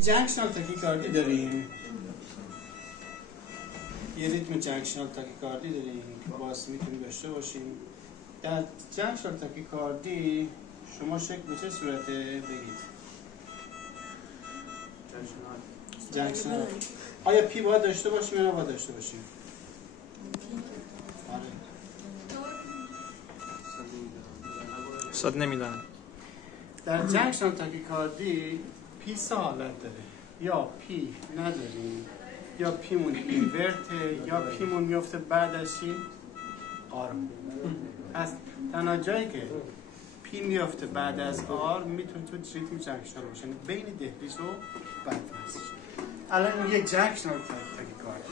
جنکشنال تاکیکاردی داریم، یه ریتم جنکشنال تاکیکاردی داریم که باز میتونیم داشته باشیم. در جنکشنال تاکیکاردی شما شکل به چه صورته بگید؟ جنکشنال آیا پی باید داشته باشیم یا نباید داشته باشیم؟ صد نمیدونم. در جنکشنال تاکیکاردی پی سه حالت داره، یا پی نداریم، یا پیمون اینورته، یا پیمون میفته بعد از چی؟ آر. از تنها جایی که پی میفته بعد از آر میتونه تو ریتم جنکشنال باشه، بین دهلیز و بدمست. الان یک جنکشنال تاکیکاردی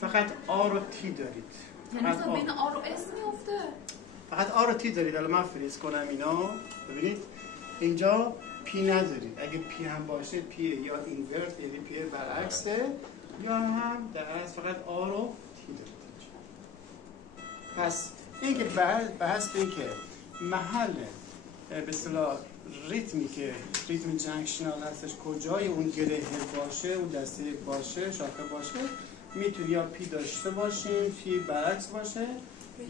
فقط آر و تی دارید. یعنی بین آر و اس میفته؟ فقط آر و تی دارید. الان من فریز کنم اینا، ببینید اینجا پی ندارید. اگه پی هم باشه پی یا اینورت یعنی پی برعکسه، یا هم در اصل فقط آر و تی دارید. پس این که بحث این که محل به اصطلاح ریتمی که ریتم جنکشنال هستش کجای اون گره باشه، اون دسته باشه، شاخه باشه، میتونی یا پی داشته باشیم، پی برعکس باشه،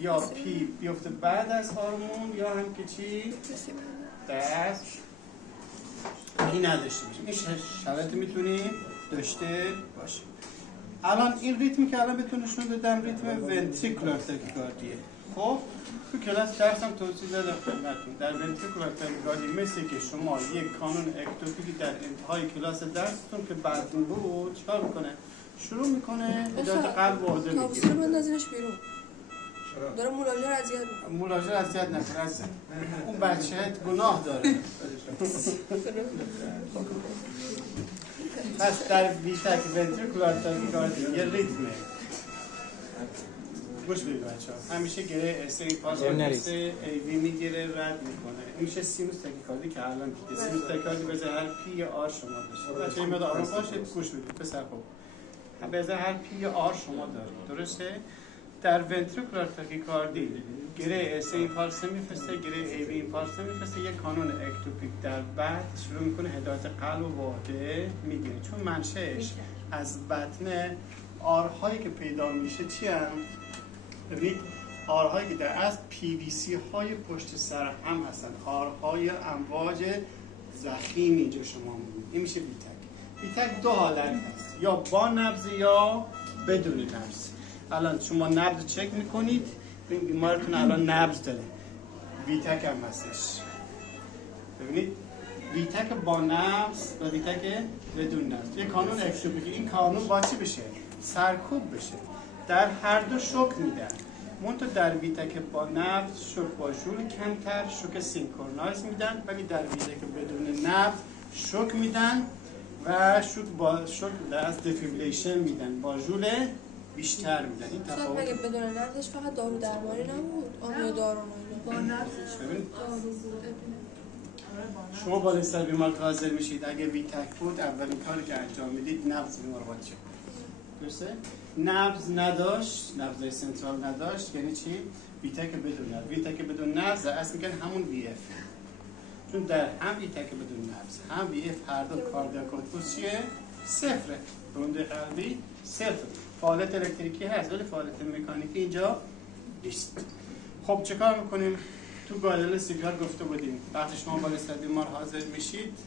یا پی بیفته بعد از هارمون، یا هم که چی؟ دست پی نداشته باشیم. این شرایط میتونیم داشته باشیم. الان این ریتمی که الان بهتون نشون دادم ریتم ونتریکولار تاکیکاردیه. خب تو کلاس درسم توضیح دادم خدمتتون. در ونتریکولار تاکیکاردی مثل که شما یک کانون اکتوپیکی در انتهای کلاس درستون که بعدون بود چیکار میکنه؟ شروع میکنه هدایت قلب و عضله میگیره. تابوسو بندازینش بیرون. داره مولاژر اذیت میکنه. مولاژر اذیت نکنه. اون بچه گناه داره. پس در بیشتر که ونتریکولار تاکیکاردی یه ریتمه. گوش بدید بچه‌ها. همیشه گره اس ای پاس میشه، ای وی میگیره رد میکنه. این میشه سینوس تاکیکاردی که الان دیگه سینوس تاکیکاردی بذار هر پی یا آر شما داشته. بچه‌ها این آروم باشید گوش بدید پسر خوب. بذار هر پی یا آر شما دارید. درسته؟ در ونتریکولار تاکیکاردی گره اس ای پالس میفرسته، گره ای وی پالس میفرسته، یک کانون اکتوپیک در بعد شروع میکنه هدایت قلب و واحده میگیره. چون منشأش از بطن آرهایی که پیدا میشه چی هم؟ ببینید آرهایی که در اصل پی وی سی های پشت سر هم هستن، آرهای امواج ضخیم اینجا شما میبینید. این میشه بیتک دو حالت هست، یا با نبض یا بدون نبض. الان شما نبض چک میکنید، این بیمارتون الان نبض داره، بیتک هم هستش. ببینید بیتک با نبض و بیتک بدون نبض. یک کانون اکتوپیکی، این کانون با چی بشه؟ سرکوب بشه. در هر دو شوک میدن. منتها در بیتک با نبض شوک با ژول کمتر، شوک سینکرونایز میدن، ولی در بیتک بدون نبض شوک میدن و شوک از دفیبریلیشن میدن، با ژول بیشتر میدن. این تفاوت. مگه بدون نبضش فقط دارو درمانی نبود؟ آنها دارو با نبضش دارو بود. شما بالای سر بیمار که حاضر میشید اگه بیتک بود اولین کاری که انجام میدید نبض بیمار باید چک کنید. درسته؟ نبض نداشت، نبض سنترال نداشت، یعنی چی؟ بیتک بدون نبض. بیتک بدون نبض اصلا میگن همون وی اف. چون در هم بیتک بدون نبض هم وی اف هر دو کاردیاک اوتپوت چیه؟ صفره. رونده قلبی صفر. فعالیت الکتریکی هست ولی فعالیت مکانیکی اینجا نیست. خب چه کار میکنیم؟ تو گایدلاین CPR گفته بودیم وقتی شما بالای سر بیمار حاضر میشید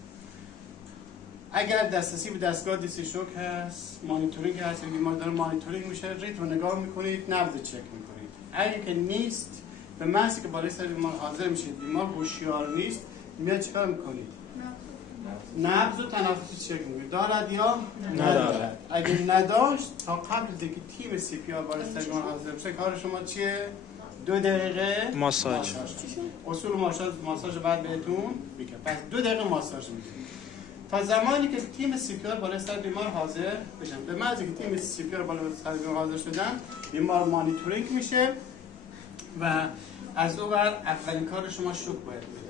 اگر دسترسی به دستگاه دیسی شوک هست، مانیتورینگ هست، بیمار داره مانیتورینگ میشه، ریتم رو نگاه میکنید، نبض چک میکنید. اگه که نیست، به محضی که بالای سر بیمار حاضر میشید بیمار هوشیار نیست، میاد چیکار میکنید؟ نبض و تنفس چک میکنید. دارد یا ندارد؟ اگه نداشت تا قبل از اینکه تیم CPR بالای سر بیمار حاضر بشه کار شما چیه؟ 2 دقیقه ماساژ. اصول ماساژ بعد بهتون میگم. پس 2 دقیقه ماساژ میکنید تا زمانی که تیم CPR بالای سر بیمار حاضر بشن. به محض اینکه تیم CPR بالای سر بیمار حاضر شدن بیمار مانیتورینگ میشه و از اون ور اولین کار شما شوک باید بدید.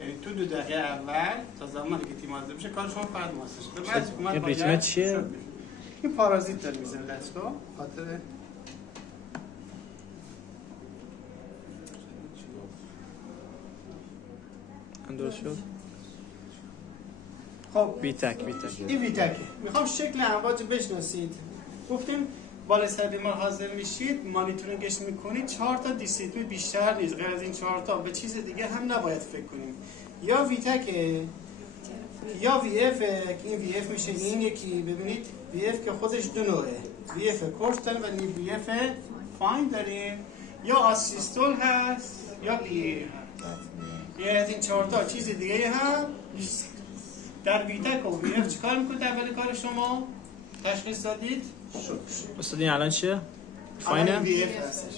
یعنی تو 2 دقیقه اول تا زمانی که تیم حاضر بشه کار شما فرد ماساژ. به محض اینکه اومد باید چیه؟ این پارازیت داره میزنه دستگاه خاطر درست شد. خب ویتک این ویتکه. میخوام شکل امواج بشناسید. گفتیم بالا سر بیمار حاضر میشید، مانیتورینگش میکنید، 4 تا دیسیتمی بیشتر نیست. غیر از این 4 تا به چیز دیگه هم نباید فکر کنیم. یا ویتکه یا وی اف. این وی اف میشه این یکی. ببینید وی اف که خودش دو نوعه، وی اف کورستال و وی اف فاین داریم. یا آسیستول هست یا پی هست. یه از این 4 تا چیز دیگه هم در ویتک و وی اف چیکار میکنید؟ اول کار شما تشخیص دادید. استاد این الان چیه؟ فاینه؟ وی اف هستش.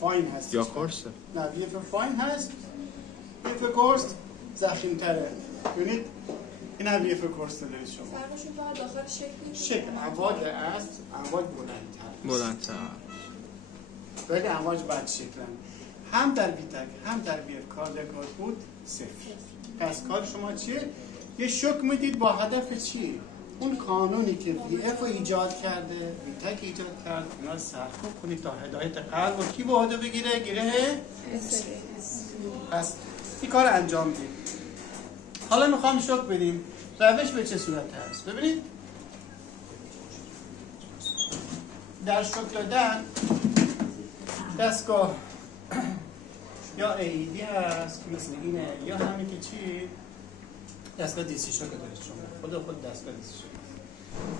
فاین هست یا کورس؟ نه وی اف فاین هست. وی اف کورس ضخیم تره. ببینید این هم وی اف کورس دارید شما. فرقشون فقط داخل شکل امواج است. امواج بلندتر ولی امواج بد شکلن. هم در ویتک هم در وی اف کاردیاک بود صفر. پس کار شما چیه؟ یه شوک میدید با هدف چی؟ اون قانونی که وی اف رو ایجاد کرده، ویتک ایجاد کرد، اونا سرکوب کنید تا هدایت قلب و کی به عهده بگیره؟ گیره پس این کار انجام دید. حالا میخوام شوک بدیم. روش به چه صورت هست؟ ببینید در شوک دادن دستگاه یا ایدی هست که مثل اینه، یا همین که چی؟ دستگاه دیسی شوک دارید شما. خود دستگاه دیسی شوک.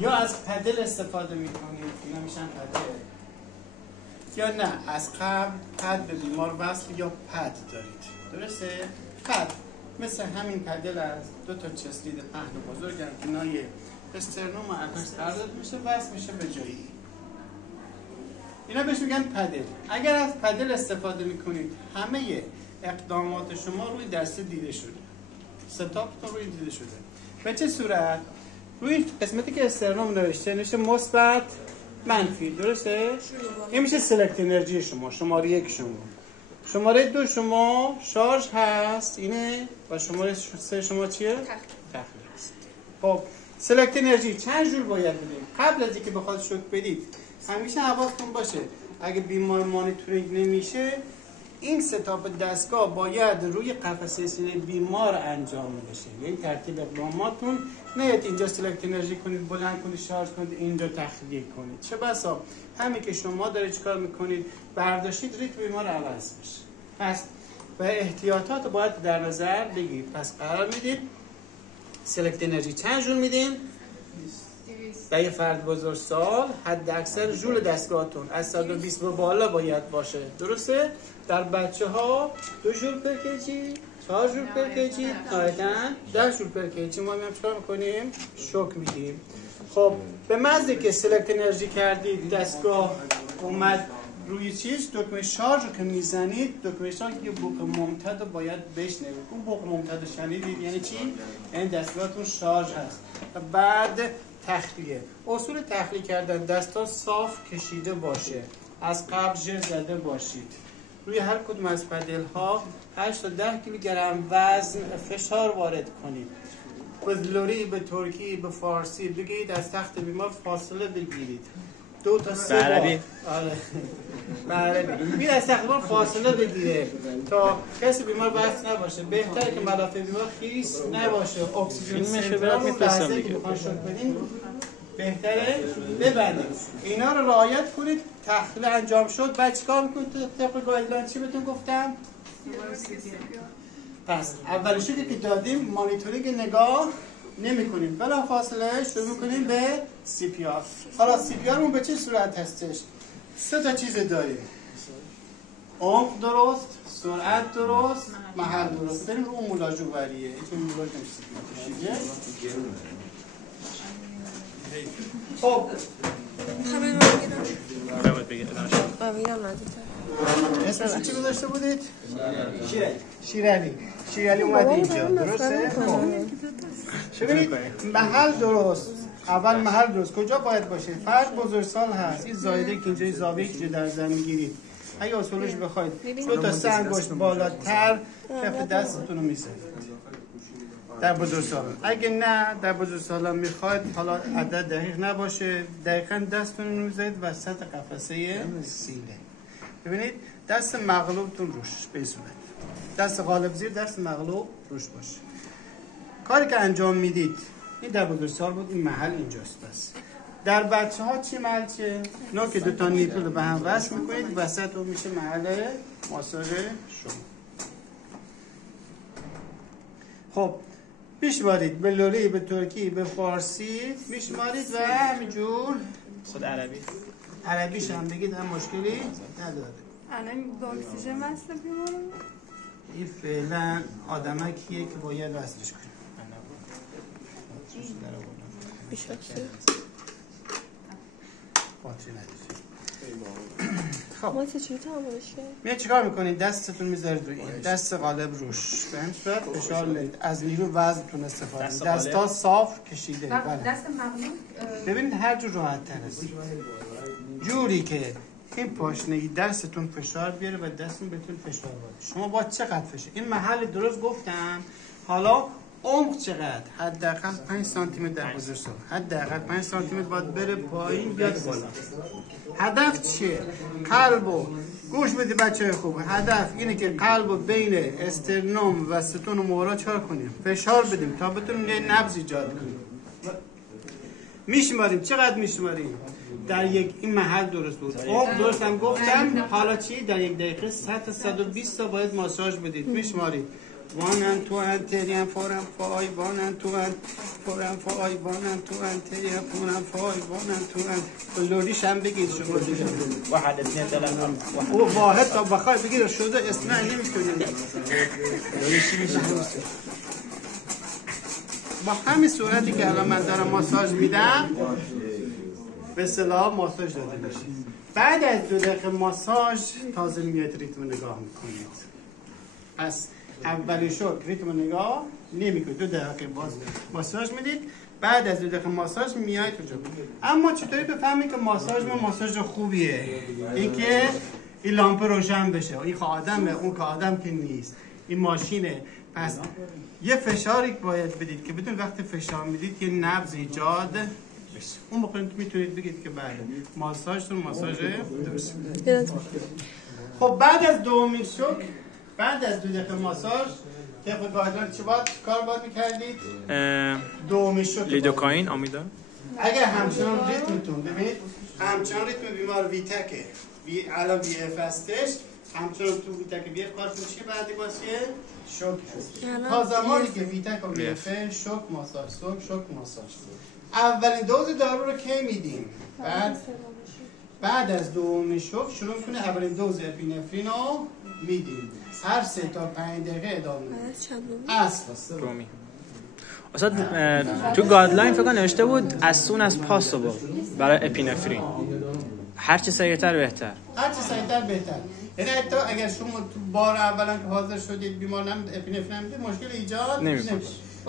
یا از پدل استفاده میکنید، اینا میشن پدل. یا نه از قبل پد به بیمار وصل یا پد دارید. درسته؟ پد مثل همین پدل است. 2 تا چسلید پهن بزرگ هم کنای استرنوم و ارتش قرار میشه، وصل میشه به جایی. اینا بهش میگن پدل. اگر از پدل استفاده میکنید همه اقدامات شما روی دسته دیده شده. ستاپتون روی دیده شده. به چه صورت؟ روی قسمتی که استرنوم نوشته مثبت منفی. درسته؟ این میشه سلکت انرژی شما. شماره 1 شما. شماره 2 شما شارژ هست اینه و شماره 3 شما چیه؟ تخلیه هست. خب سلکت انرژی چند جول باید بدیم؟ قبل از اینکه بخواد شوک بدید همیشه حواستون باشه اگه بیمار مانیتورینگ نمیشه این ستاپ دستگاه باید روی قفسه سینه بیمار انجام بشه. یعنی ترتیب اقداماتون نیاد اینجا سلکت انرژی کنید، بلند کنید، شارژ کنید، اینجا تخلیه کنید. چه بسا همین که شما دارید چیکار میکنید برداشتید ریتم بیمار عوض میشه. پس و احتیاطات باید در نظر بگیرید. پس قرار میدید سلکت انرژی چند جول میدین؟ در یه فرد بزرگسال حد اکثر جول دستگاهتون از 120 به بالا باید باشه. درسته؟ در بچه ها 2 جول پر کیجی، 4 جول پر کیجی، نهایتاً 10 جول پر کیجی. ما میام چیکار میکنیم؟ شوک میدیم. خب به محض که سلکت انرژی کردید دستگاه اومد روی چیز، دکمه شارژ رو که میزنید، دکمه شارژ که بوق ممتد رو باید بشنوید. اون بوق ممتد رو شنیدید یعنی چی؟ یعنی دستگاهتون شارژ هست. و بعد تخلیه. اصول تخلیه کردن دستا صاف کشیده باشه، از قبل ژل زده باشید. روی هر کدوم از پدل ها 8 تا 10 کیلوگرم وزن فشار وارد کنید. به لوری، به ترکی، به فارسی بگید از تخت بیمار فاصله بگیرید. 2 تا 3 بار. آره. عربی. بگید از تخت بیمار فاصله بگیره تا کسی بیمار بحث نباشه. بهتره که ملافه بیمار خیس نباشه. اکسیژن سنترال رو لحظه که بخوان شد بدین بهتره ببندید. اینا رو رعایت کنید. تخلیه انجام شد بعد چیکار میکنید؟ طبق گایدلاین چی بهتون گفتم؟ پس اولش که دادیم مانیتورینگ نگاه نمی کنیم، بلا فاصله شروع میکنیم به سی پی آر. حالا سی پی آرمون به چه صورت هستش؟ 3 تا چیز داریم: عمق درست، سرعت درست، محل درست. بریم رو اون مولاژ اوریه. این مولاژ نمیشه. خب همین رو بگیرم. اسمش چی گذاشته بودید؟ شیرالی اومده اینجا. درسته؟ ببینید محل درست. اول محل درست کجا باید باشه؟ فرد بزرگسال هست. این زایده که اینجا زاویه که در زمین میگیرید. اگه اصولش بخواید 2 تا 3 انگشت بالاتر کف دستتون رو میزنید. در بزرگسالان. اگه نه در بزرگسالان میخواید حالا عدد دقیق نباشه، دقیقاً دستتون رو میذارید وسط قفسه سینه. ببینید دست مغلوبتون روش به صورت. دست غالب زیر، دست مغلوب روش باشه. کاری که انجام میدید این در بزرگسال بود، این محل اینجاست. بس در بچه ها چی محل چیه؟ نه که دوتا نیپل رو به هم وصل میکنید، وسط اون میشه محل ماساژ شما. خب میشمارید به لوری، به ترکی، به فارسی میشمارید و همینجور خود عربی عربیش هم بگید، هم مشکلی نداره. الان با اکسیژن وصل بیمارم؟ این فعلا آدمکیه که باید وصلش کنیم. باتری نداره. خب ما چجوری تعاملش کنیم؟ میاد چیکار میکنید؟ دستتون میذارید روی این دست قالب روش به این صورت فشار میدید، از نیرو وزنتون استفاده کنید، دستا صاف کشیده. بله دست مغلوب ببینید هر جور راحت تر است، جوری که این پاشنه دستتون فشار بیاره و دستتون بتون فشار بده. شما با چقدر فشار این محل درست گفتم، حالا عمق چقدر؟ حداقل 5 سانتی متر در بزرگسال، حداقل 5 سانتی متر باید بره پایین بیاد بالا. هدف چیه؟ قلبو گوش بدید بچه‌های خوب، هدف اینه که قلبو بین استرنوم و ستون و مورا چهار کنیم، فشار بدیم تا بتونیم یه نبض ایجاد کنیم. میشماریم. چقدر میشماریم؟ در یک این محل درست بود. عمق درست هم گفتم. حالا چی؟ در یک دقیقه 100 تا 120 تا باید ماساژ بدید. میشمارید 1 and 2 and 3 and 4 and 5 1 and 2 and 4 and 5 1 and 2 and 3 and 4 and 5 1 and 2 and لوریش هم بگید شما دیگه. واحد اثنين ثلاثة او واحد تا بخوای بگید شده اسمع نمیتونید. لوریش میشه. با همین صورتی که الان من دارم ماساژ میدم به اصطلاح ماساژ داده میشه. بعد از 2 دقیقه ماساژ تازه میاد ریتم نگاه میکنید. پس اولی شوک ریتم نگاه نمیکنید، 2 دقیقه باز ماساژ میدید، بعد از 2 دقیقه ماساژ میایید اونجا. اما چطوری بفهمید که ماساژ ماساژ خوبیه؟ اینکه این لامپ روشن بشه. این که آدمه، اون که آدم که نیست، این ماشینه. پس یه فشاری باید بدید که بدون وقتی فشار میدید یه نبض ایجاد بشه. اون موقع میتونید بگید که بله ماساژتون ماساژ درست. خب بعد از دومین شوک، بعد از 2 دقیقه ماساژ طبق گایدلاین چی کار باید میکردید؟ دومین شوک لیدوکائین آمیدا. اگر همچنان ریتمتون ببینید، همچنان ریتم بیمار ویتکه، الان وی اف هستش، همچنان تو ویتک بی اف کارتون چیه بعدی باشه؟ شوک هست. تا زمانی که ویتک و بی اف شوک ماساژ، شوک ماساژ. اولین دوز دارو رو کی میدیم؟ بعد از دومین شوک شروع میکنه اولین دوز اپینفرین رو میدیم. هر 3 تا 5 دقیقه ادامه میدیم. اصل رومی استاد تو گایدلاین فکر کنم نوشته بود as soon as possible برای اپینفرین. هر چه سریعتر بهتر. هر چه سریعتر بهتر. یعنی حتی اگر شما تو بار اولا که حاضر شدید بیمار اپینفرین میدید مشکل ایجاد نمیشه.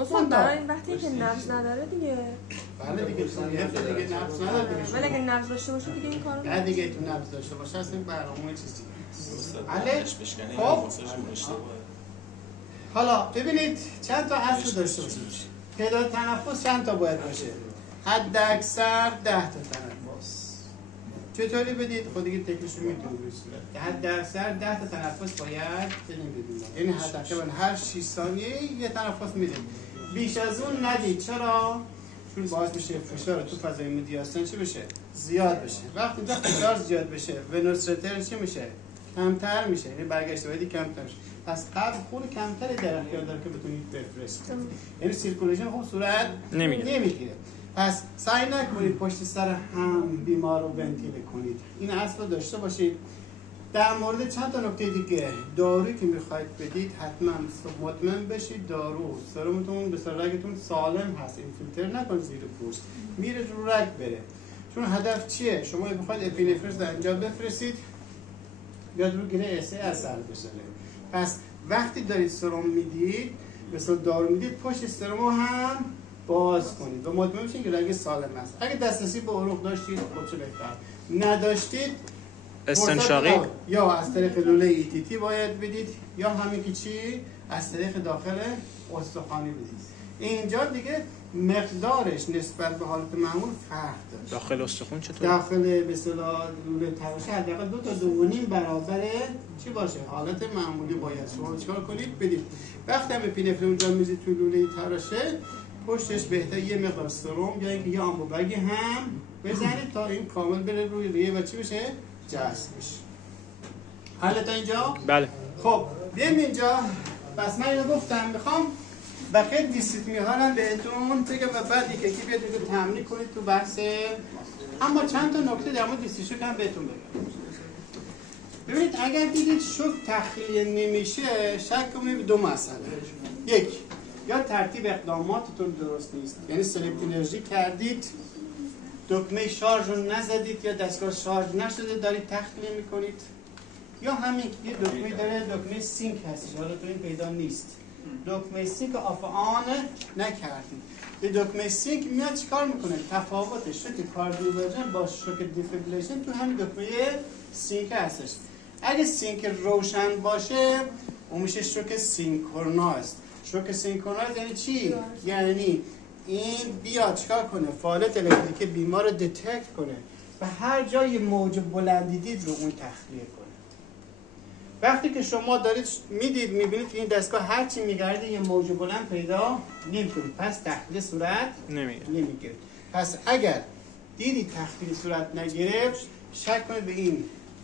اصلا برای این وقتی که نبض نداره دیگه. بله دیگه دیگه نبض نداره دیگه. ولی اگه نبض داشته باشه دیگه این کارو نه دیگه تو نبض داشته باشه اصلا برنامه چیزی. خب حالا ببینید چند تا اصل داشته باشید. تعداد تنفس چند تا باید باشه؟ حد اکثر 10 تا تنفس. چطوری بدید؟ خود دیگه تکنیکش میتونید بگید. حد اکثر 10 تا تنفس باید بدید. یعنی حداقل هر 6 ثانیه یه تنفس میدید. بیش از اون ندید. چرا؟ چون باعث میشه فشار تو فضای مدیاستان چی بشه؟ زیاد بشه. وقتی فشار زیاد بشه ونوس ریترن چی میشه؟ کمتر میشه. یعنی برگشت بعدی کمتر میشه. پس قلب خون کمتری در اختیار داره که بتونید بفرستید. یعنی سیرکولیشن خوب صورت نمیگیره. پس سعی نکنید پشت سر هم بیمار رو ونتیل کنید. این اصل رو داشته باشید. در مورد چند تا نکته دیگه، دارویی که میخواید بدید حتما مطمئن بشید دارو سرمتون به رگتون سالم هست، اینفیلتر نکنید زیر پوست، میره رو رگ بره. چون هدف چیه؟ شما میخواید اپینفرین در اینجا بفرستید بیاد رو گره اسه اثر بزنه. پس وقتی دارید سرم میدید، مثلا دارو میدید، پشت سرمو هم باز کنید و مطمئن بشید که رگ سالم است. اگه دسترسی به عروق داشتید خب چه بهتر. نداشتید استنشاقی یا از طریق لوله ایتیتی باید بدید یا همین که چی از طریق داخل استخوانی بدید. اینجا دیگه مقدارش نسبت به حالت معمول فرق داشت. داخل استخون چطور؟ داخل به اصطلاح لوله تراشه حداقل 2 تا 2.5 برابر چی باشه؟ حالت معمولی باید شما چیکار کنید؟ بدید. وقتی هم اپینفرین اونجا میذید تو لوله تراشه پشتش بهتر یه مقدار سرم یا اینکه یه آمبوبگ هم بزنید تا این کامل بره روی ریه و چی بشه؟ جذب بشه. حالا تا اینجا؟ بله. خب بیایم اینجا. پس من اینو گفتم میخوام بقیه دیسیتمی ها رو بهتون بگم و بعد یکی بیاد دیگه تمرین کنید تو بحث. اما چند تا نکته در مورد دیسیشوک هم بهتون بگم. ببینید اگر دیدید شوک تخلیه نمیشه شک کنید به 2 مسئله. یک، یا ترتیب اقداماتتون درست نیست، یعنی سلکت انرژی کردید، دکمه شارژ رو نزدید یا دستگاه شارژ نشده دارید تخلیه میکنید، یا همین یه دکمه داره دکمه سینک هستش حالا تو این پیدا نیست، دکمه سینک آف آن نکردید. یه دکمه سینک میاد چیکار میکنه؟ تفاوتش شوک کاردیوورژن با شوک دیفیبریلیشن تو همین دکمه سینک هستش. اگه سینک روشن باشه اون میشه شوک سینکرونایز. شوک سینکرونایز یعنی چی؟ یعنی این بیاد چیکار کنه؟ فعالیت الکتریکی بیمار رو دتکت کنه و هر جای موج بلندی دید رو اون تخلیه کنه. وقتی که شما دارید میدید میبینید که این دستگاه هر چی میگرده یه موج بلند پیدا نمی‌کنید، پس تخلیه صورت نمیگیره. پس اگر دیدید تخلیه صورت نگرفت شک کنید به این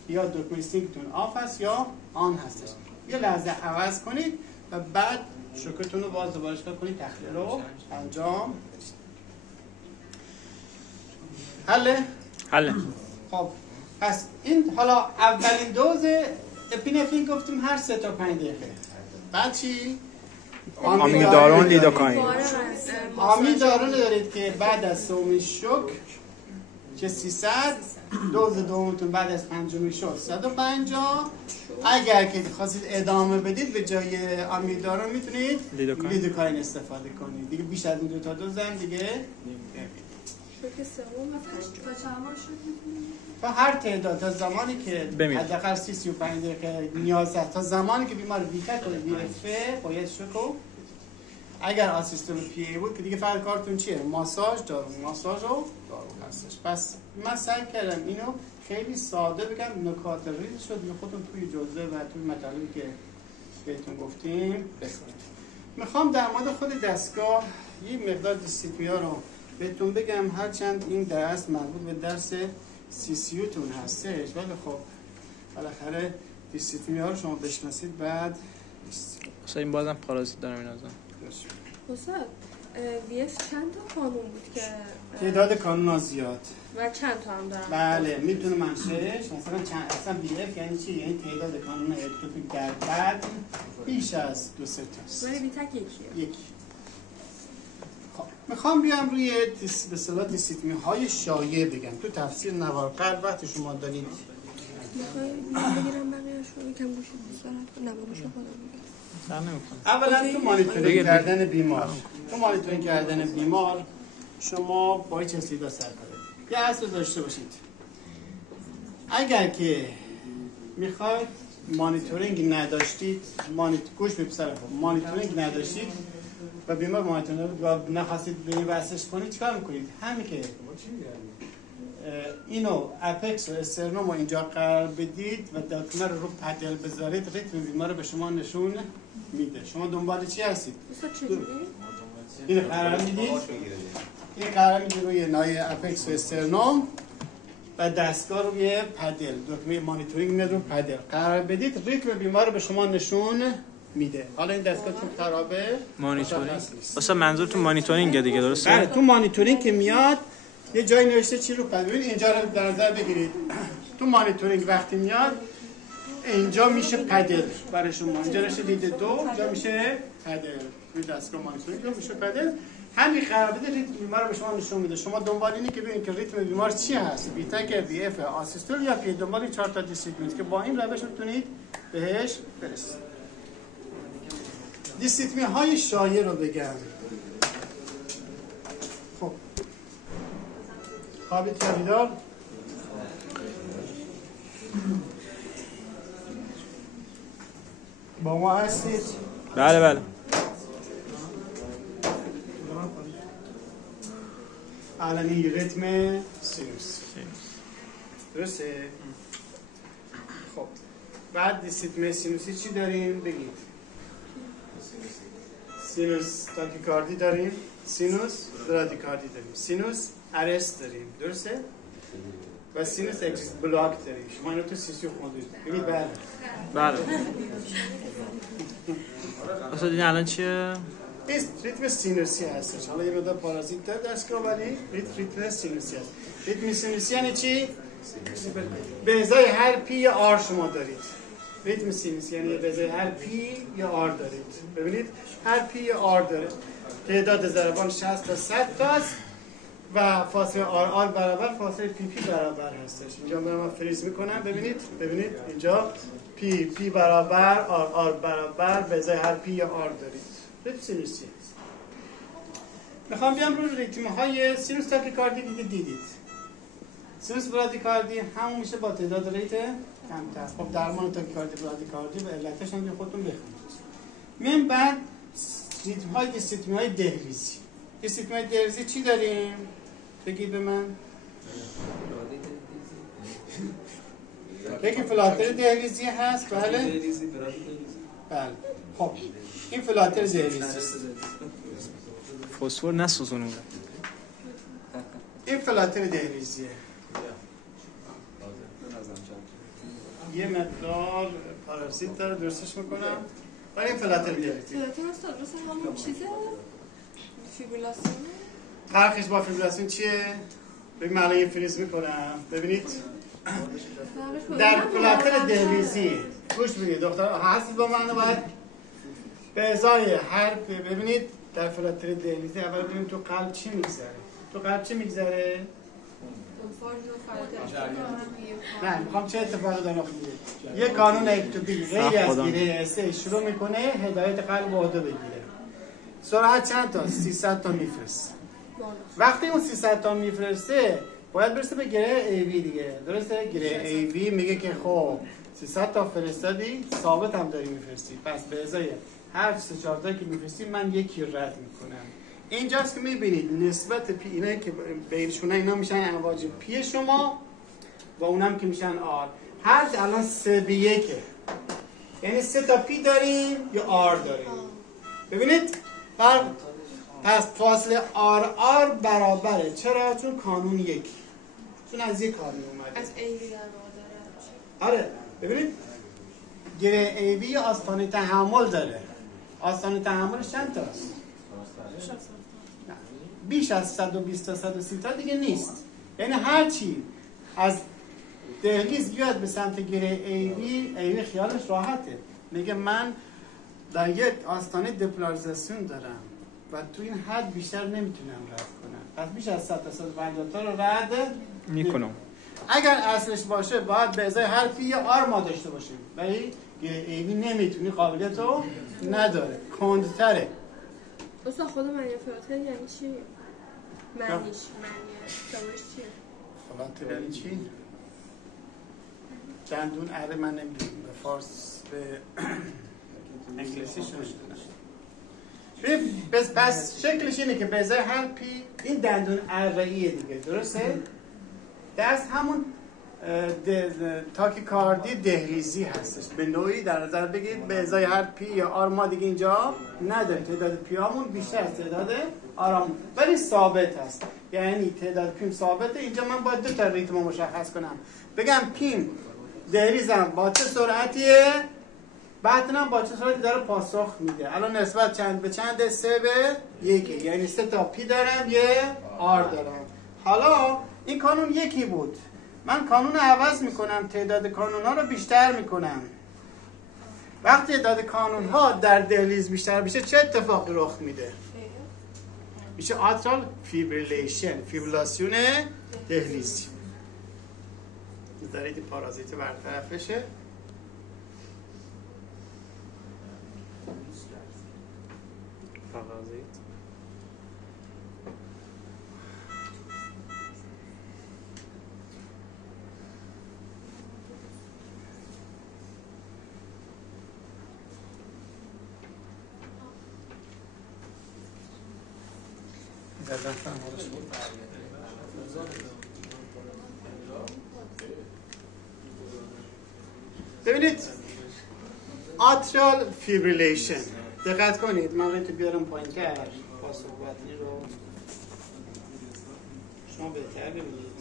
یا دکمه سینکتون آف هست یا آن هستش. یه لحظه عوض کنید و بعد شوکتون رو باز دوباره شکل کنید تخلیه رو انجام بدید. حله؟ خب پس این حالا اولین دوز اپینفرین گفتیم هر 3 تا 5 دقیقه. بعد چی؟ آمیدارون لیدوکاین. آمیدارون دارید که بعد از سومین شوک که 300، دوز دومتون بعد از پنجمین شوک 150. اگر که خواستید ادامه بدید به جای آمیدارون میتونید لیدوکاین استفاده کنید. دیگه بیش از این 2 تا دوز هم دیگه شوک سوم تا چند بار شوک می‌کنید؟ تا هر تعداد تا زمانی که حداقل 35 دقیقه نیاز است، تا زمانی که بیمار ویکا کنه بیرفته باید شوکو. اگر آسیستول پی ای بود که دیگه فقط کارتون چیه؟ ماساژ و دارو هستش. پس من سعی کردم اینو خیلی ساده بگم، نکات ریز شد دیگه خودتون توی جزوه و توی مطالبی که بهتون گفتیم بخونید. میخوام در مورد خود دستگاه یه مقدار دیسیپلین‌ها رو بهتون بگم، هرچند این درس مربوط به درس CCU تون هستش ولی خب بالاخره دیسیپلین‌ها رو شما بشناسید بعد اصلا این بازم پارازیت دارم این ازم. استاد VF چند تا قانون بود که تعداد قانون‌ها زیاد و چند تا هم دارن؟ بله میتونه منشأش مثلا چند، اصلا VF یعنی چی؟ یعنی تعداد قانون الکتروفیل در بدن بیش از 2-3 تاست. ولی بیتک یکی. خب میخوام بیام روی به اصطلاح دیسیپلین‌های شایع بگم. تو تفسیر نوارقل وقتی شما دارید بگیرم بقیه‌اش رو یکم گوشی بذارم نوارشو خودم میگم. اولا تو مانیتورینگ کردن بیمار، شما با چه چیزی سر کنید؟ یه اصل داشته باشید. اگر که میخواید مانیتورینگ نداشتید، گوش به پسر خود، مانیتورینگ نداشتید و بیمار مانیتورینگ و نخواستید به این وصلش کنید چیکار میکنید؟ همین که اینو اپکس و استرنوم رو اینجا قرار بدید و دکمه رو پدل بذارید، ریتم بیمار رو به شما نشون میده. شما دنبال چی هستید؟ این قرار میدید، این قرار میدید روی نای اپکس و استرنوم و دستگاه روی پدل، دکمه مانیتورینگ میاد رو پدل قرار بدید، ریتم بیمار رو به شما نشون میده. حالا این دستگاه چون خرابه مانیتورینگ واسه منظور تو مانیتورینگ دیگه درسته؟ بله تو مانیتورینگ که میاد یه جایی نوشته چی رو پدل. ببین اینجا رو در نظر بگیرید. تو مانیتورینگ وقتی میاد اینجا میشه پدل برای شما، اینجا نوشته دید 2، اینجا میشه پدل. روی دستگاه مانیتورینگ میشه پدل. همین قرار بده ریتم بیمار رو به شما نشون میده. شما دنبال اینه که ببینید که ریتم بیمار چی هست، بیتک، وی اف، آسیستول یا پی. دنبال 4 تا دیسیپلین که با این روش میتونید بهش برسید. دیسیپلین های شایع رو بگم. خب خوابید یا بیدار؟ با ما هستید؟ بله الان این ریتم سینوس درسته؟ خب بعد ریتم سینوسی چی داریم؟ بگید سینوس تاکیکاردی داریم، سینوس برادیکاردی داریم، سینوس ارست داریم، درسته؟ و سینوس اکس بلاک داریم. شما اینو تو سیسی خوندید. ببینید بله. اصلا این الان چیه؟ ریتم سینوسی هستش. حالا یه مقدار پارازیت داره دستگاه ولی ریتم سینوسی هست. ریتم سینوسی یعنی چی؟ به ازای هر پی یا آر شما دارید. ریتم سینوسی یعنی به ازای هر پی یا آر دارید. ببینید هر پی یا آر داره. تعداد ضربان 60 تا 100 تاست و فاصله آر برابر فاصله پی برابر هستش. اینجا من فریز میکنم. ببینید اینجا پی برابر آر برابر به ازای هر پی یا آر دارید. ریتم سینوسی هست. میخوام بیام روی ریتم های سینوس تاکیکاردی که دیدید. سینوس برادیکاردی همون میشه با تعداد ریت کمتر. خب درمان تاکیکاردی برادیکاردی و علتش هم خودتون بخونید. میام بعد ریتم های دهلیزی. ریتم های دهلیزی چی داریم؟ بگید به من. یکی فلاتر دهلیزی هست. بله. بله. خب این فلاتر دهلیزی است. فسفر نسوزونه. این فلاتر دهلیزیه. یه مقدار پارازیت داره درستش میکنم. ولی این فلاتر دهلیزی. فلاتر استاد مثل همون چیزه؟ فیبریلاسیون؟ فرقش با فیبریلاسیون چیه؟ ببین من الان یه فریز میکنم. ببینید در فلاتر دهلیزی گوش بدید دکتر هستید با من باید به ازای هر ببینید در فلاتر دهلیزی اول ببینیم تو قلب چی میگذره؟ نه میخوام چه اتفاقی داره میفته. یه قانون اکتوبی غیر از گیره اس شروع میکنه هدایت قلب عهده بگیره. سرعت چند تا؟ 300 تا میفرست. وقتی اون 300 تا میفرسته باید برسه به گره ای وی دیگه. درسته؟ گره ای وی میگه که خب 300 تا فرستادی ثابت هم داری میفرستی. پس به ازای هر 3-4 تا که میفرستی من یکی رد میکنم. اینجاست که میبینید نسبت پی اینه که بینشونه اینا میشن امواج پی شما و اونم که میشن آر. هر الان 3:1 یعنی 3 تا پی داریم یا آر داریم. ببینید فرق. پس فاصله آر برابره. چرا؟ چون کانون یکی. چون از یک کانون اومده. از ای وی در واقع داره. آره ببینید گره ای وی آستانه تحمل داره. آستانه تحملش چند تاست؟ بیش از 120 تا 130 تا دیگه نیست. یعنی هر چی از دهلیز بیاد به سمت گره ای وی خیالش راحته. میگه من در یک آستانه دپولاریزاسیون دارم و تو این حد بیشتر نمیتونم رد کنم. پس بیش از 100 تا 150 تا رو رد میکنم. اگر اصلش باشه باید به ازای هر پی آر ما داشته باشیم. ولی گره ای وی نمیتونی، قابلیت رو نداره. کندتره. اصلا خود منیفراتر یعنی چی؟ معنیش چیه؟ فلاتر یعنی چی؟ دندون اره من نمیدونم به فارس به انگلیسی شده. پس شکلش اینه که به ازای هر پی این دندون اره‌ایه دیگه. درسته؟ دست همون تاکیکاردی دهلیزی هستش. به نوعی در نظر بگیرید به ازای هر پی یا آر ما دیگه اینجا نداریم. تعداد پی هامون بیشتر از تعداد آرامون ولی ثابت هست. یعنی تعداد پیم ثابته. اینجا من باید 2 تا ریتم مشخص کنم. بگم پیم دهلیزم با چه سرعتیه؟ بعدنم با چه سرعتی داره پاسخ میده. الان نسبت چند به چند؟ 3:1 یعنی 3 تا پی دارم یه آر دارم. حالا این کانون یکی بود. من کانون عوض میکنم. تعداد کانون ها رو بیشتر میکنم. وقتی تعداد کانون ها در دهلیز بیشتر بشه چه اتفاقی رخ میده؟ میشه آترال فیبریلیشن. فیبریلاسیون دهلیزی. دارید پارازیت برطرف بشه. پارازیت زدن فهم حالش بود. ببینید آتریال فیبریلیشن، دقت کنید من باید بیارم پایین تر پاسخ بطنی رو شما بهتر ببینید.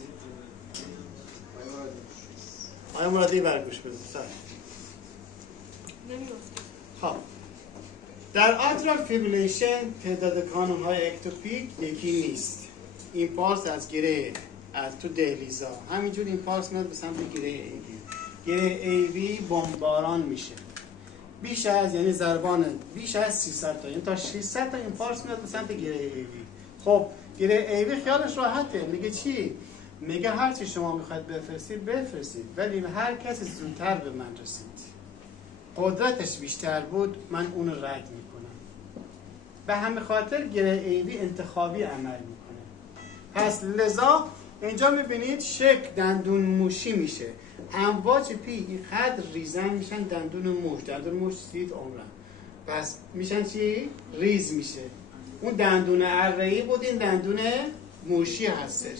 آیا مرادی برگوش بده خب در آتریال فیبریلیشن تعداد کانون‌های اکتوپیک یکی نیست. ایمپالس از گره از تو دهلیزا همینجور ایمپالس میاد به سمت گره ای وی. گره ای وی بمباران میشه بیش از یعنی ضربان بیش از 300 تا یعنی تا 600 تا ایمپالس میاد به سمت گره ای وی. خب گره ای وی خیالش راحته، میگه چی؟ میگه هر چی شما میخواید بفرستید ولی هر کسی زودتر به من رسید قدرتش بیشتر بود من اون رو رد میکنم. به همین خاطر گره ای وی انتخابی عمل میکنه. پس لذا اینجا میبینید شکل دندون موشی میشه. امواج پی اینقدر ریزن میشن دندون موش سید عمرن. پس میشن چی؟ ریز میشه. اون دندون اره‌ای بود، این دندون موشی هستش.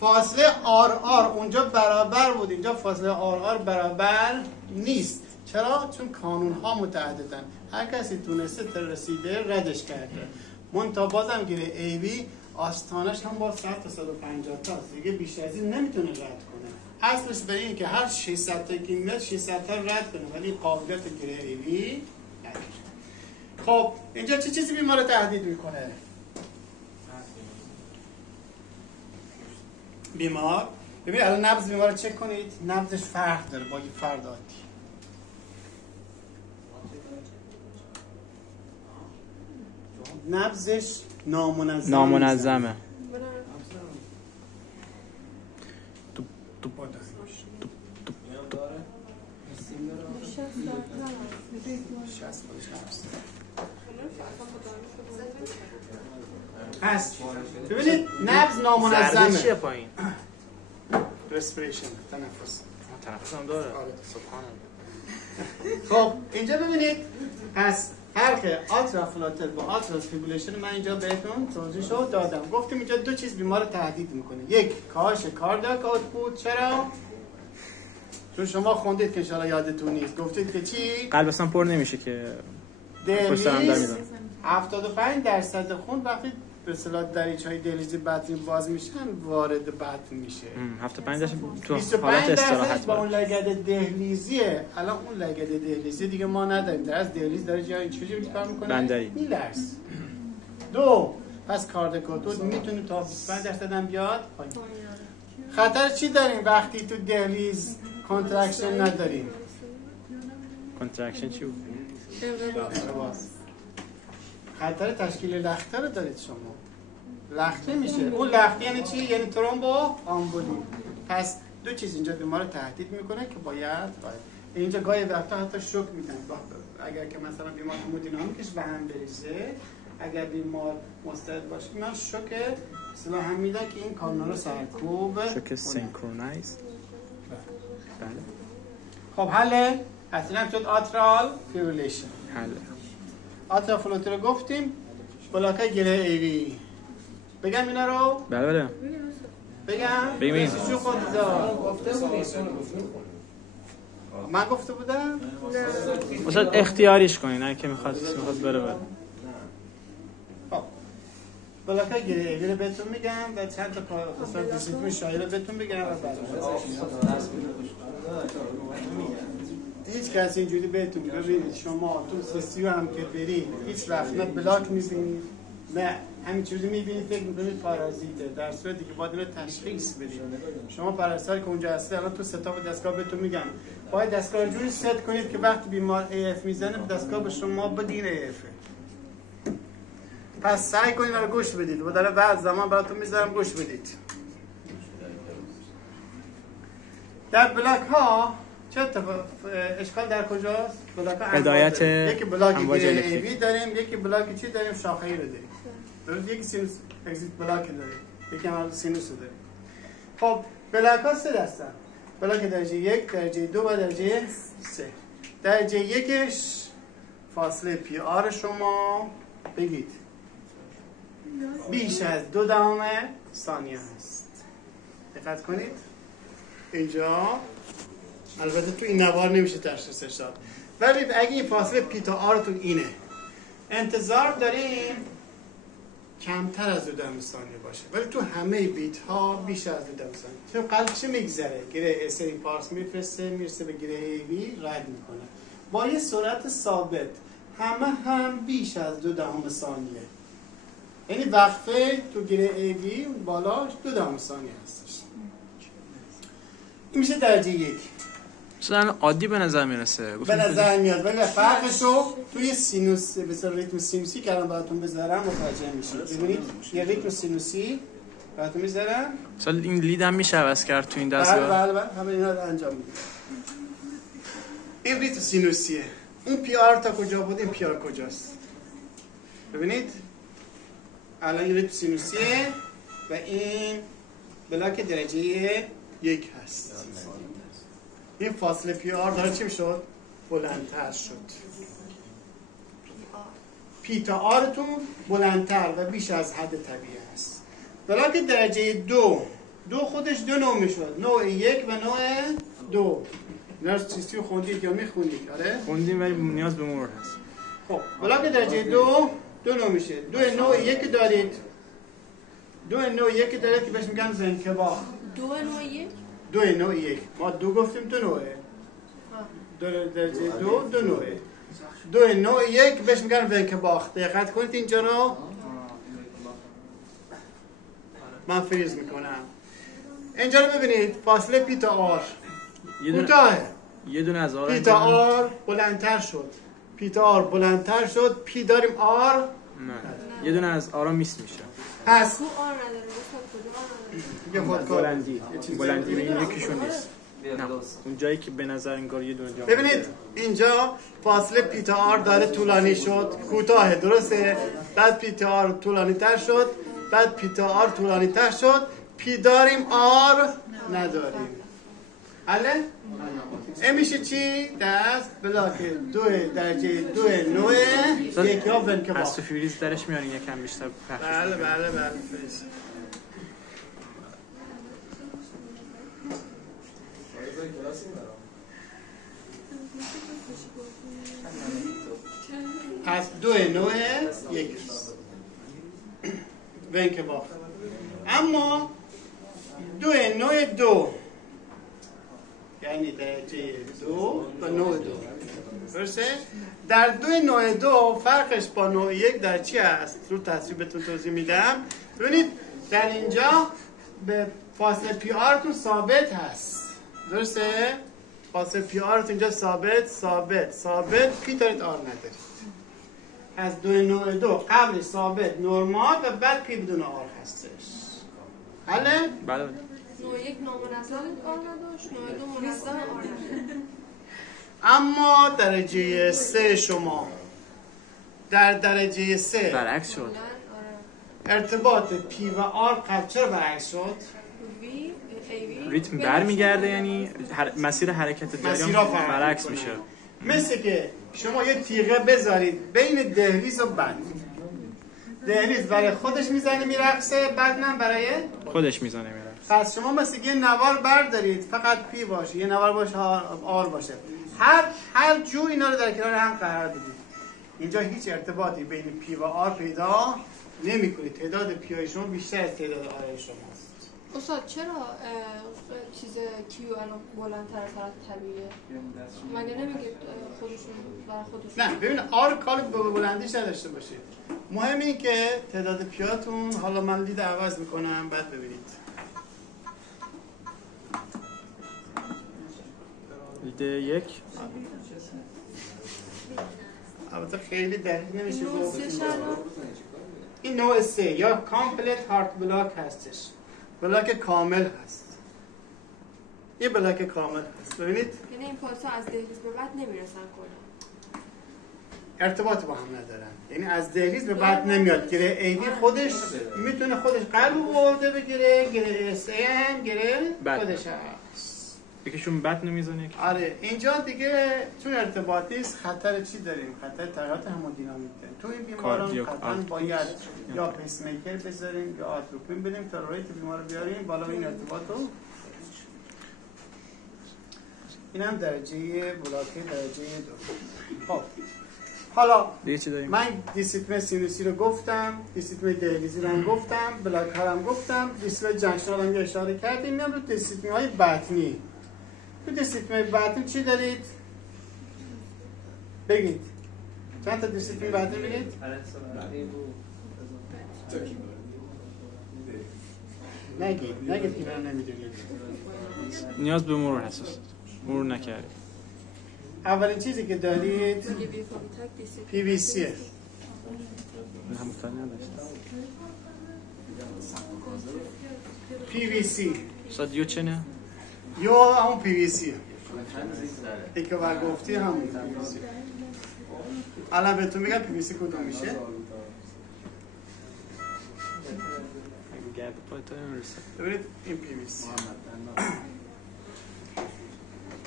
فاصله آر اونجا برابر بود، اینجا فاصله آر برابر نیست. چرا؟ چون کانون ها متعددن. هر کسی تونسته تا رسیده ردش کرده. منتها بازم گیره ایوی آستانش هم با 100 تا 150 تا دیگه بیشتر از این نمیتونه رد کنه. اصلش به این که هر 600 تا کیلومتر 600 تا رد کنه ولی قابلیت گیره ایوی نداره. خب اینجا چه چیزی بیمار رو تهدید میکنه؟ بیمار ببینید الان نبض بیمار رو چک کنید. نبضش فرق داره با یه فرد عادی. نبضش نامنظمه. هست. ببینید نبض نامنظمه. ضربه چیه پایین؟ رسپیریشن، تنفس هم داره. خب اینجا ببینید پس فرق آترا فلاتر با آترا فیبریلیشن من اینجا بهتون توضیحشو دادم. گفتیم اینجا دو چیز بیمار رو تهدید میکنه. یک کاهش کاردیاک اوتپوت. چرا؟ چون شما خوندید که ان شاءالله یادتون نیست. گفتید که چی؟ قلب اصلا پر نمیشه که دهلیز 75% خون وقتی به اصطلاح دریچه‌های دهلیزی بطنی باز میشن وارد بطن میشه. 75% تو حالت استراحت با اون لگد دهلیزیه. الان اون لگد دهلیزی دیگه ما نداریم. در از دهلیز داره جای چجوری کار میکنه؟ بندری. میلرز. دو پس کاردیاکوتود میتونه تا 25% هم بیاد پایین. خطر چی داریم وقتی تو دهلیز کانترکشن نداریم؟ کانترکشن چی بود؟ خطر تشکیل لخته رو دارید شما. لخته میشه. اون لخته یعنی چی؟ یعنی ترومبو آمبولی. پس دو چیز اینجا بیمار رو تهدید میکنه که باید اینجا گاهی وقتا حتی شوک میدن. اگر که مثلا بیمار هومودینامیکش به هم بریزه، اگر بیمار مستعد باشه من شوک اصلا هم میدن که این کانون رو سرکوب شوک سینکرونایز. بله. خب حله اصلا شد آترال فیبریلیشن. حله. آترال فلوتر رو گفتیم. بلاکای گره ایوی بگم اینا رو؟ بله بله بگم؟ چون خود من گفته بودم؟ مثلا اختیاریش کنین نه که میخواد بره. خب بلاکای گره ایوی رو بهتون میگم و چند تا خصوصا دیسیپلین شایع رو بهتون بگم و بعد هیچ کسی اینجوری بهتون ببینید شما تو سیستیو هم که برید هیچ وقت نه بلاک میبینید نه همین چیزی میبینید فکر میکنید پارازیته، در صورتی که باید اینو تشخیص بدید. شما پرستاری که اونجا هستی الان تو ستاپ دستگاه بهتون میگم باید دستگاه جوری ست کنید که وقتی بیمار AF میزنه دستگاه به شما بدین AF. پس سعی کنید رو گوش بدید و در بعد زمان براتون میذارم گوش بدید. در بلاک ها چه اشکال در کجاست؟ بلاک ها هدایت یکی بلاک ایوی داریم، یکی بلاک چی داریم؟ شاخه‌ای رو داریم. درست یکی سینوس اگزیت بلاک داریم، یکی هم سینوس رو داریم. خب بلاک ها سه دستن. بلاک درجه 1، درجه 2 و درجه 3. درجه 1ش فاصله پی آر شما بگید بیش از 0.2 ثانیه هست. دقت کنید اینجا البته تو این نوار نمیشه تشخیصش داد، ولی اگه این فاصله پی تا آرتون اینه، انتظار داریم کمتر از 2 ثانیه باشه، ولی تو همه بیت ها بیش از 2 ثانیه. چون قلب چه میگذره؟ گره اس ای پارس میفرسته، میرسه به گره ای وی، رد میکنه با یه سرعت ثابت، همه هم بیش از 2 ثانیه. یعنی وقفه تو گره ای وی بالاش 2 ثانیه هستش. این میشه درجه 1. مثلا عادی به نظر میرسه، به نظر میاد، ولی فرقشو توی سینوس به صورت ریتم سینوسی که الان براتون بذارم متوجه میشید. ببینید یه ریتم سینوسی براتون میذارم. مثلا این لید هم میشه عوض کرد تو این دستگاه. بله همه اینا رو انجام میدیم. این ریتم سینوسیه. اون پی آر تا کجا بود؟ این پی آر کجاست؟ ببینید الان این ریتم سینوسیه و این بلاک درجه 1 هست. این فاصله پی آر داره چی شد؟ بلندتر شد. پی تا آرتون بلندتر و بیش از حد طبیعی است. بلاک درجه 2 خودش 2 نوع میشد، نوع 1 و نوع 2. اینا رو چیزی خوندید یا میخوندید؟ آره؟ خوندیم ولی نیاز به مرور هست. خب بلاک درجه 2 نوع میشه. 2 نوع 1 دارید. 2 نوع 1 دارید که بهش میگن زنکباخ. 2 نوع 1 2 نوع 1 ما 2 گفتیم 2 نوعه. درجه 2 نوعه. 2 نوع 1 بهش میگن ونکباخ. دقت کنید اینجا رو من فریز میکنم. اینجا رو ببینید فاصله پی تا آر کوتاهه. یه دونه از آر پی تا آر بلندتر شد. پی تا آر بلندتر شد. پی داریم آر نه. یه دونه از آرا میس میشه. پس تو آر نداره، مثلا کجا آر نداره؟ یه خودکار بلندی به این یکیشون نیست. نه اون جایی که به نظر انگار یه دونه جا. ببینید اینجا فاصله پی تا آر داره طولانی شد، کوتاه، درسته؟ بعد پی تا آر طولانی تر شد، بعد پی تا آر طولانی تر شد، پی داریم آر نداریم. حاله؟ این میشه چی؟ دست بلاک 2 درجه 2 نوع 1 یا ونکباخ. از تو فریز درش میارین یکم بیشتر پخش. بله فریز. پس 2 نوع 1 ونکباخ. اما 2 نوع 2 یعنی درجه 2 و نوع 2 درسته؟ در 2 نوع 2 فرقش با نوع 1 در چی هست؟ رو تصویر بهتون توضیح میدم. ببینید در اینجا به فاصله پی آرتون ثابت هست، درسته؟ فاصله پی آرتون اینجا ثابت پی دارید آر ندارید. از 2 نوع 2 قبل ثابت نرمال و بعد پی بدون آر هستش. حاله؟ بله. نوع 1 نامنظم آر نداشت، نوع 2 منظم آر نداشت. اما درجه 3 شما در درجه 3 برعکس شد. ارتباط پی و آر قبل چرا برعکس شد؟ ریتم برمیگرده، یعنی مسیر حرکت جریان برعکس میشه. مثل که شما یه تیغه بذارید بین دهلیز و بند. دهلیز برای خودش میزنه میرقصه، بندم برای خودش میزنه میرقصه. پس شما مثل یه نوار بردارید فقط پی باشه، یه نوار باشه آر باشه، هر جو اینا رو در کنار هم قرار بدید. اینجا هیچ ارتباطی بین پی و آر پیدا نمی‌کنید. تعداد پی های شما بیشتر از تعداد آر شماست. استاد چرا چیز کیو الان بلندتر از طبیعیه؟ مگه نمیگید خودشون برای خودشون؟ نه ببین آر کار به بلندیش نداشته باشید. مهم این که تعداد پیاتون، حالا من لید عوض میکنم بعد ببینید. لید 1 البته خیلی دقیق نمیشه گفت. این نوع 3 یا کامپلیت هارت بلاک هستش. بلاک کامل هست. یه بلاک کامل هست. ببینید یعنی این پالسا از دهلیز به بعد نمیرسن کلا. ارتباط با هم ندارن. یعنی از دهلیز به بعد نمیاد. گره ایدی خودش میتونه خودش قلب برده بگیره، گره اس ام گره خودش هست. یکیشون بد نمیزنه. آره اینجا دیگه چون ارتباطی است خطر چی داریم؟ خطر تغییرات همودینامیک داریم. تو این بیماران قطعا باید یا پیس میکر بذاریم یا آتروپین بدیم تا ریت بیمار رو بیاریم بالا این ارتباط رو. اینم درجه بلاکه درجه 2. خب حالا دیگه چی داریم؟ من دیسیپلین سینوسی رو گفتم، دیسیپلین دهلیزی رو هم گفتم، بلاک ها رو هم گفتم، دیسیپلین جنکشن رو هم اشاره کردیم. میام رو دیسیپلین های بطنی. تو دیسیپلین بطنی چی دارید؟ بگید. چند تا دیسیپلین بطنی بگید؟ نگید که من نمیدونید. نیاز به مرور حساس مرور نکردید. اولین چیزی که دارید PVC هم مطمئن نداشتم. PVC استاد یو چنه؟ یو همون PVC ای که گفتی همون PVC. الان بهتون میگم PVC کدوم میشه. ببینید این PVC،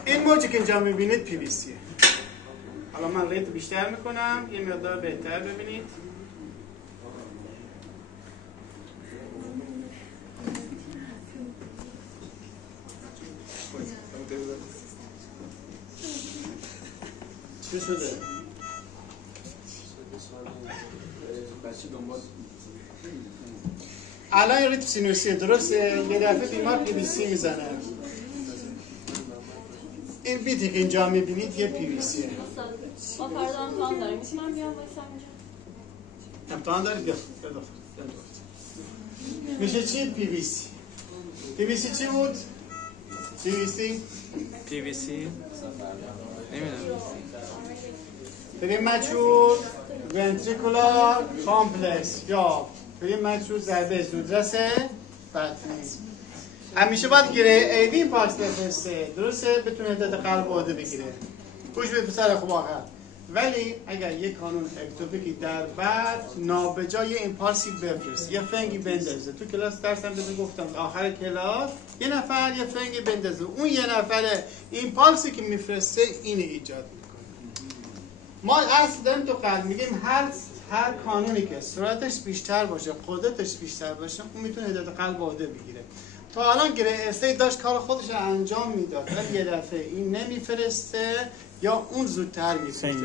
این موجی که اینجا میبینید PVC. حالا من ریت بیشتر میکنم یه مقدار بهتر ببینید. چی شده؟ الان ریت سینوسیه درسته؟ یه دفعه بیمار PVC میزنه. این بیتی که اینجا میبینید یه PVCه. ما فردا امتحان داریم، میتونم بیام واسم اینجا؟ امتحان دارید؟ میشه چی؟ PVC. PVC چی بود؟ PVC نمیدونم. پریمچور ونتریکولار کامپلکس یا پریمچور ضربه زودرس بطنی. همیشه باید گیره ایوی پاکس بفرسته درسته بتونه عدد قلب عاده بگیره. گوش به پسر خوب آخر. ولی اگر یک کانون اکتوپیکی در بعد نابجای ایمپالسی بفرست یه فنگی بندازه. تو کلاس درسم بهتون گفتم آخر کلاس یه نفر یه فنگی بندازه، اون یه نفر ایمپالسی که میفرسته اینو ایجاد میکنه. ما اصلا داریم تو قلب میگیم هر کانونی که سرعتش بیشتر باشه قدرتش بیشتر باشه اون میتونه عدد قلب عاده بگیره. تا الان گره استیی داشت کار خودش رو انجام میداد ولی یه دفعه این نمیفرسته یا اون زودتر میفرسته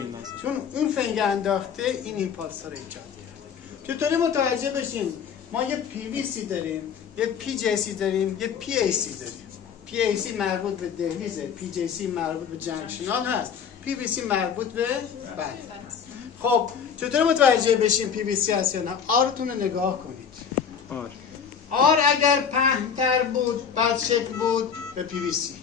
چون اون فنگ انداخته این ایمپالس رو ایجاد کرده. چطوری متوجه بشیم؟ ما یه PVC داریم، یه PJC داریم، یه PAC داریم. PAC مربوط به دهلیزه، PJC مربوط به جنکشنال هست، PVC مربوط به بطن. خب چطوری متوجه بشیم PVC هست یا نه؟ آرتون رو نگاه کنید. آر اگر پهن‌تر بود بعد شکل بود به PVC.